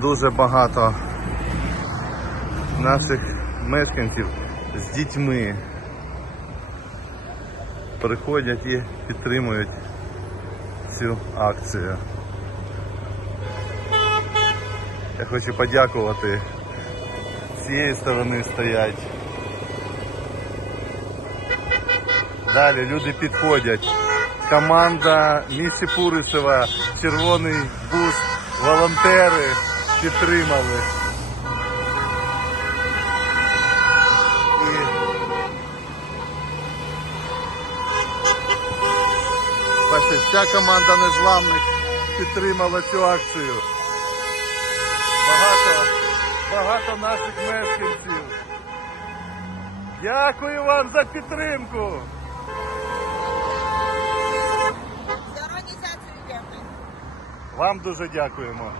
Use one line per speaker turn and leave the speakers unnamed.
дуже багато наших мешканців з дітьми приходять і підтримують цю акцію. Я хочу подякувати. З цієї сторони стоять. Далі люди підходять. Команда Місі Пурисева, Червоний бус, волонтери підтримали. І Бачите, вся команда незламних підтримала цю акцію. Багато, багато наших мешканців. Дякую вам за підтримку.
За організацію дякую.
Вам дуже дякуємо.